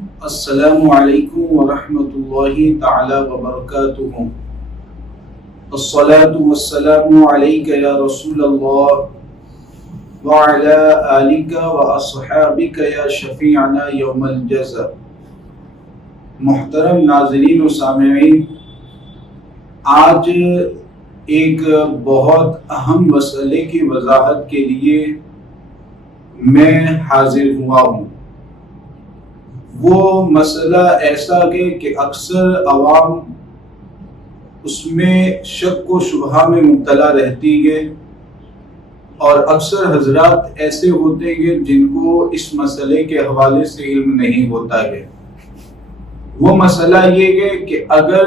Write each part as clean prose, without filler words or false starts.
السلام علیکم ورحمۃ اللہ تعالی وبرکاتہ۔ الصلاة والسلام علیک یا رسول اللہ وعلی آلک واصحابک یا شفیعنا یوم الجزا۔ محترم ناظرین و سامعین، آج ایک بہت اہم مسئلے کی وضاحت کے لیے میں حاضر ہوا ہوں۔ وہ مسئلہ ایسا کہ اکثر عوام اس میں شک و شبہ میں مبتلا رہتی ہے، اور اکثر حضرات ایسے ہوتے ہیں جن کو اس مسئلے کے حوالے سے علم نہیں ہوتا ہے۔ وہ مسئلہ یہ ہے کہ اگر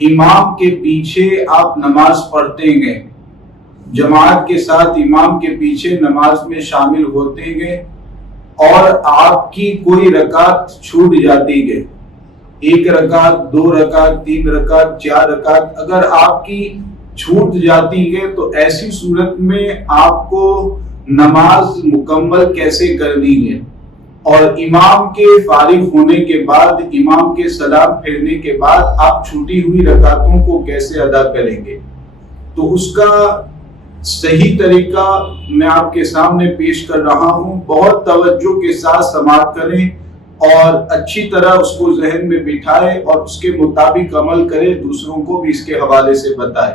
امام کے پیچھے آپ نماز پڑھتے ہیں، جماعت کے ساتھ امام کے پیچھے نماز میں شامل ہوتے ہیں، اور آپ کی کوئی رکعت چھوٹ جاتی ہے، 1 رکعت، 2 رکعت، 3 رکعت، 4 رکعت اگر آپ کی چھوٹ جاتی ہے، تو ایسی صورت میں آپ کو نماز مکمل کیسے کرنی ہے، اور امام کے فارغ ہونے کے بعد، امام کے سلام پھیرنے کے بعد آپ چھوٹی ہوئی رکعتوں کو کیسے ادا کریں گے۔ تو اس کا صحیح طریقہ میں آپ کے سامنے پیش کر رہا ہوں۔ بہت توجہ کے ساتھ سماعت کریں اور اچھی طرح اس کو ذہن میں بٹھائیں اور اس کے مطابق عمل کریں، دوسروں کو بھی اس کے حوالے سے بتائیں۔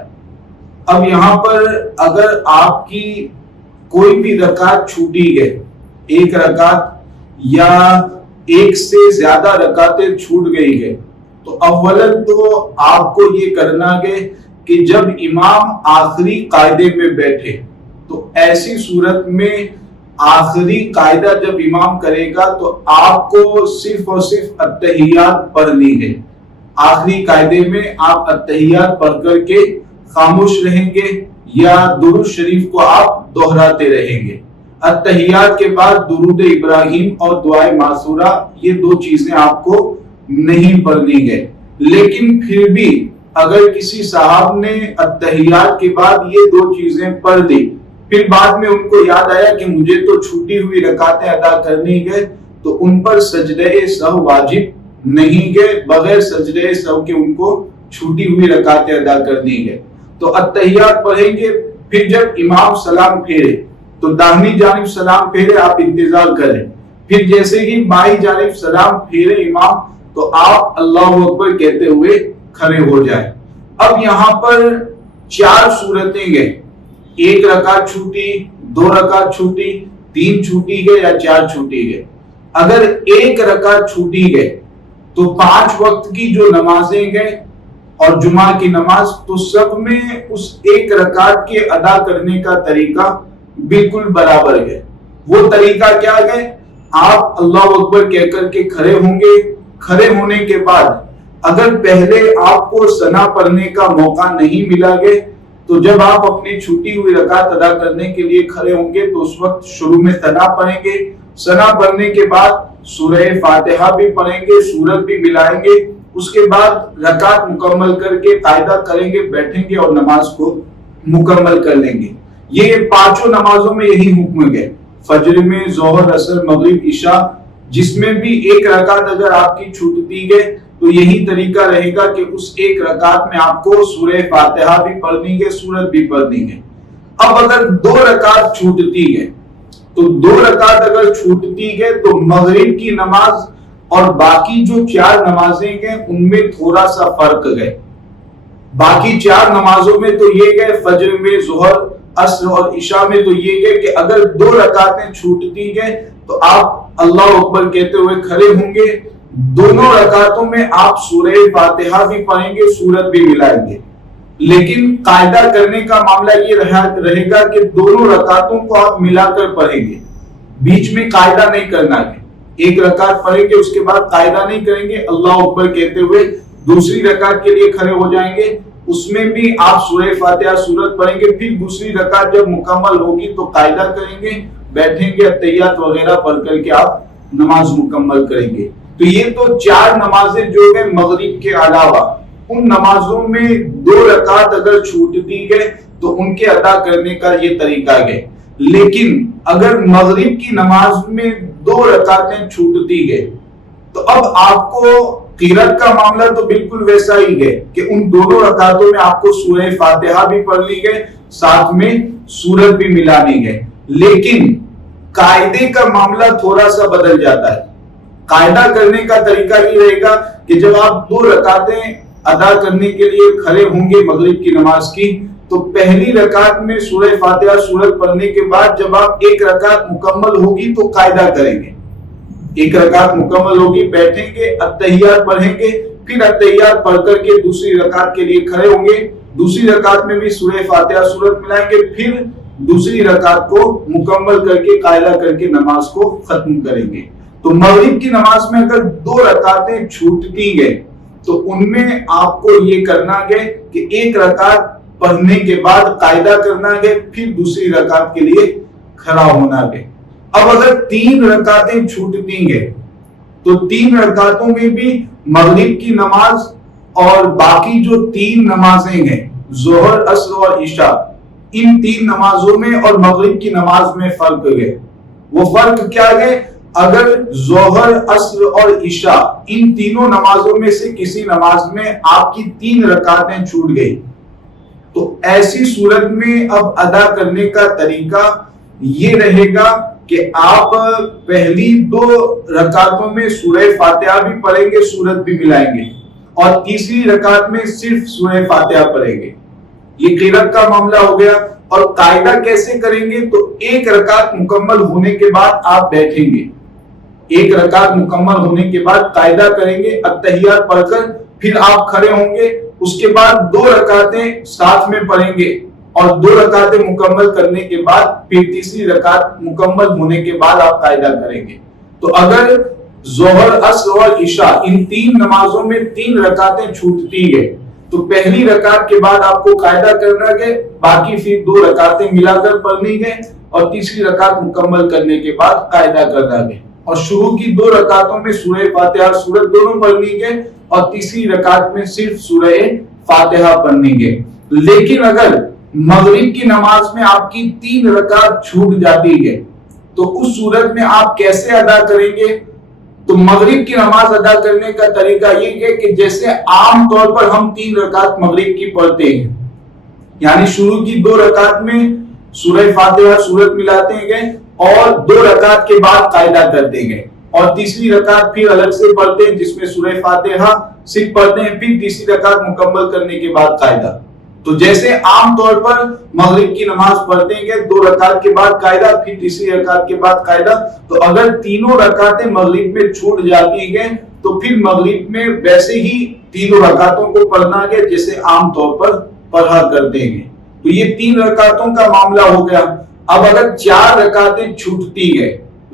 اب یہاں پر اگر آپ کی کوئی بھی رکعت چھوٹی ہے، 1 رکعت یا 1 سے زیادہ رکعتیں چھوٹ گئی ہے، تو اولاً تو آپ کو یہ کرنا ہے کہ جب امام آخری قاعدے میں بیٹھے، تو ایسی صورت میں آخری قاعدہ جب امام کرے گا تو آپ کو صرف اور صرف التحیات پڑھنی ہے۔ آخری قاعدے میں آپ التحیات پڑھ کر کے خاموش رہیں گے یا درود شریف کو آپ دہراتے رہیں گے۔ التحیات کے بعد درود ابراہیم اور دعائے معصورہ، یہ 2 چیزیں آپ کو نہیں پڑھنی ہے۔ لیکن پھر بھی اگر کسی صاحب نے التحیات کے بعد یہ 2 چیزیں پڑھ دی، پھر بعد میں ان کو یاد آیا کہ مجھے تو چھوٹی ہوئی رکعتیں ادا کرنی ہے، تو ان پر سجدہ سہو واجب نہیں ہے، بغیر سجدہ سہو کے ان کو چھوٹی ہوئی رکعتیں ادا کرنی ہے۔ تو التحیات پڑھیں گے، پھر جب امام سلام پھیرے تو داہنی جانب سلام پھیرے، آپ انتظار کریں، پھر جیسے ہی بائیں جانب سلام پھیرے امام، تو آپ اللہ اکبر کہتے ہوئے کھڑے ہو جائیں۔ اب یہاں پر 4 صورتیں ہیں، 1 رکعت چھوٹی، 2 رکعت چھوٹی، 3 چھوٹی ہے یا 4 چھوٹی ہے۔ اگر 1 رکعت چھوٹی ہے تو 5 وقت کی جو نمازیں ہیں اور جمعہ کی نماز، تو سب میں اس 1 رکعت کے ادا کرنے کا طریقہ بالکل برابر ہے۔ وہ طریقہ کیا ہے؟ آپ اللہ اکبر کہہ کر کے کھڑے ہوں گے، کھڑے ہونے کے بعد اگر پہلے آپ کو ثنا پڑھنے کا موقع نہیں ملا گے، تو جب آپ اپنی چھوٹی ہوئی رکعت ادا کرنے کے لیے کھڑے ہوں گے تو اس وقت شروع میں ثنا پڑھیں گے۔ ثنا پڑھنے کے بعد سورہ فاتحہ بھی پڑھیں گے، سورت بھی ملائیں گے، اس کے بعد رکعت مکمل کر کے قاعدہ کریں گے، بیٹھیں گے اور نماز کو مکمل کر لیں گے۔ یہ 5 نمازوں میں یہی حکم ہے، فجر میں، ظہر، عصر، مغرب، عشاء، جس میں بھی 1 رکعت اگر آپ کی چھوٹتی ہے تو یہی طریقہ رہے گا کہ اس 1 رکعت میں آپ کو سورہ فاتحہ بھی پڑھنی ہے، سورت بھی پڑھنی ہے۔ اب اگر 2 رکعت چھوٹتی ہے، تو 2 رکعت اگر چھوٹتی ہے تو مغرب کی نماز اور باقی جو 4 نمازیں ہیں ان میں تھوڑا سا فرق ہے۔ باقی 4 نمازوں میں تو یہ ہے، فجر میں، ظہر، عصر اور عشاء میں تو یہ ہے کہ اگر 2 رکعتیں چھوٹتی ہیں تو آپ اللہ اکبر کہتے ہوئے کھڑے ہوں گے، دونوں رکعتوں میں آپ سورہ فاتحہ بھی پڑھیں گے، سورت بھی ملائیں گے۔ لیکن قاعدہ کرنے کا معاملہ یہ رہے گا کہ دونوں رکعتوں کو آپ ملا کر پڑھیں گے، بیچ میں قاعدہ نہیں کرنا ہے۔ 1 رکعت پڑھیں گے، اس کے بعد قاعدہ نہیں کریں گے، اللہ اکبر کہتے ہوئے دوسری رکعت کے لیے کھڑے ہو جائیں گے، اس میں بھی آپ سورہ فاتحہ سورت پڑھیں گے، پھر دوسری رکعت جب مکمل ہوگی تو قاعدہ کریں گے، بیٹھیں گے، التحیات وغیرہ پڑھ کر کے آپ نماز مکمل کریں گے۔ تو یہ تو 4 نمازیں جو ہے مغرب کے علاوہ، ان نمازوں میں 2 رکعت اگر چھوٹتی ہے تو ان کے ادا کرنے کا یہ طریقہ ہے۔ لیکن اگر مغرب کی نماز میں 2 رکعتیں چھوٹتی ہے تو اب آپ کو قرات کا معاملہ تو بالکل ویسا ہی ہے کہ ان دونوں رکعتوں میں آپ کو سورہ فاتحہ بھی پڑھنی ہے، ساتھ میں سورت بھی ملانی ہے، لیکن قاعدے کا معاملہ تھوڑا سا بدل جاتا ہے۔ قاعدہ کرنے کا طریقہ یہ رہے گا کہ جب آپ 2 رکعتیں ادا کرنے کے لیے کھڑے ہوں گے مغرب کی نماز کی، تو پہلی رکعت میں سورہ فاتحہ سورت پڑھنے کے بعد جب آپ 1 رکعت مکمل ہوگی تو قاعدہ کریں گے، 1 رکعت مکمل ہوگی، بیٹھیں گے، اتحیات پڑھیں گے، پھر اتحیات پڑھ کر کے دوسری رکعت کے لیے کھڑے ہوں گے، دوسری رکعت میں بھی سورہ فاتحہ سورت ملائیں گے، پھر دوسری رکعت کو مکمل کر کے قاعدہ کر کے نماز کو ختم کریں گے۔ تو مغرب کی نماز میں اگر 2 رکعتیں چھوٹتی گئے تو ان میں آپ کو یہ کرنا ہے کہ 1 رکعت پڑھنے کے بعد قاعدہ کرنا ہے، پھر دوسری رکعت کے لیے کھڑا ہونا ہے۔ اب اگر 3 رکعتیں چھوٹتی گئے تو 3 رکعتوں میں بھی مغرب کی نماز اور باقی جو 3 نمازیں ہیں ظہر، عصر اور عشاء، ان 3 نمازوں میں اور مغرب کی نماز میں فرق ہے۔ وہ فرق کیا ہے؟ اگر ظہر، عصر اور عشاء ان تینوں نمازوں میں سے کسی نماز میں آپ کی 3 رکعتیں چھوٹ گئی تو ایسی صورت میں اب ادا کرنے کا طریقہ یہ رہے گا کہ آپ پہلی 2 رکعتوں میں سورہ فاتحہ بھی پڑھیں گے، سورت بھی ملائیں گے، اور تیسری رکعت میں صرف سورہ فاتحہ پڑھیں گے۔ یہ قرات کا معاملہ ہو گیا۔ اور قاعدہ کیسے کریں گے؟ تو 1 رکعت مکمل ہونے کے بعد آپ بیٹھیں گے، 1 رکعت مکمل ہونے کے بعد قاعدہ کریں گے، اتحیات پڑھ کر پھر آپ کھڑے ہوں گے، اس کے بعد 2 رکعتیں ساتھ میں پڑھیں گے، اور 2 رکعتیں مکمل کرنے کے بعد پھر تیسری رکعت مکمل ہونے کے بعد آپ قاعدہ کریں گے۔ تو اگر ظہر، عصر اور عشاء ان 3 نمازوں میں 3 رکعتیں چھوٹتی ہے تو پہلی رکعت کے بعد آپ کو قاعدہ کرنا ہے، باقی پھر 2 رکعتیں ملا کر پڑھنی ہے، اور تیسری رکعت مکمل کرنے کے بعد قاعدہ کرنا ہے، اور شروع کی 2 رکعتوں میں سورہ فاتحہ سورت دونوں پڑھنی ہے، اور تیسری رکعت میں صرف سورہ فاتحہ پڑھنی ہے۔ لیکن اگر مغرب کی نماز میں آپ کی 3 رکعت چھوٹ جاتی ہے تو اس صورت میں آپ کیسے ادا کریں گے؟ تو مغرب کی نماز ادا کرنے کا طریقہ یہ ہے کہ جیسے عام طور پر ہم 3 رکعت مغرب کی پڑھتے ہیں، یعنی شروع کی 2 رکعت میں سورہ فاتحہ سورت ملاتے ہیں اور 2 رکعت کے بعد قاعدہ کرتے ہیں، اور تیسری رکعت پھر الگ سے پڑھتے ہیں جس میں سورہ فاتحہ صرف پڑھتے ہیں، پھر تیسری رکعت مکمل کرنے کے بعد قاعدہ۔ تو جیسے عام طور پر مغرب کی نماز پڑھتے ہیں 2 رکعت کے بعد قاعدہ، پھر تیسری رکعت کے بعد قاعدہ، تو اگر تینوں رکعتیں مغرب میں چھوٹ جاتی ہیں تو پھر مغرب میں ویسے ہی تینوں رکعتوں کو پڑھنا ہے جیسے عام طور پر پڑھا کرتے ہیں۔ تو یہ 3 رکعتوں کا معاملہ ہو گیا۔ اب اگر 4 رکعتیں چھوٹتی ہے،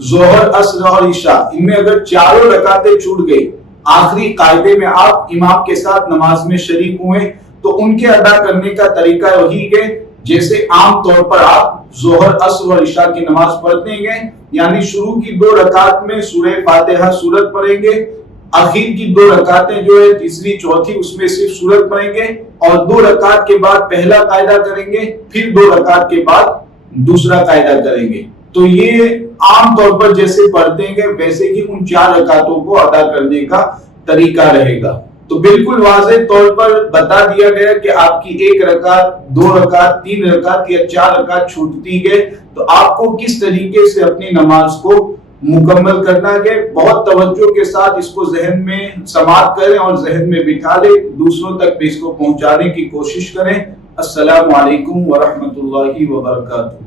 ظہر، عصر اور عشاء، ان میں اگر 4 رکعتیں چھوٹ گئی، آخری قاعدے میں آپ امام کے ساتھ نماز میں شریک ہوئے، تو ان کے ادا کرنے کا طریقہ وہی ہے جیسے عام طور پر آپ ظہر، عصر اور عشاء کی نماز پڑھتے ہیں، یعنی شروع کی 2 رکعت میں سورہ فاتحہ سورت پڑھیں گے، آخر کی 2 رکعتیں جو ہے تیسری چوتھی اس میں صرف سورت پڑھیں گے، اور 2 رکعت کے بعد پہلا قاعدہ کریں گے، پھر 2 رکعت کے بعد دوسرا قاعدہ کریں گے۔ تو یہ عام طور پر جیسے پڑھتے ہیں ویسے ہی ان 4 رکعتوں کو ادا کرنے کا طریقہ رہے گا۔ تو بالکل واضح طور پر بتا دیا گیا کہ آپ کی 1 رکعت، 2 رکعت، 3 رکعت یا 4 رکعت چھوٹتی ہے تو آپ کو کس طریقے سے اپنی نماز کو مکمل کرنا ہے۔ بہت توجہ کے ساتھ اس کو ذہن میں سماعت کریں اور ذہن میں بٹھا لیں، دوسروں تک بھی اس کو پہنچانے کی کوشش کریں۔ السلام علیکم ورحمۃ اللہ وبرکاتہ۔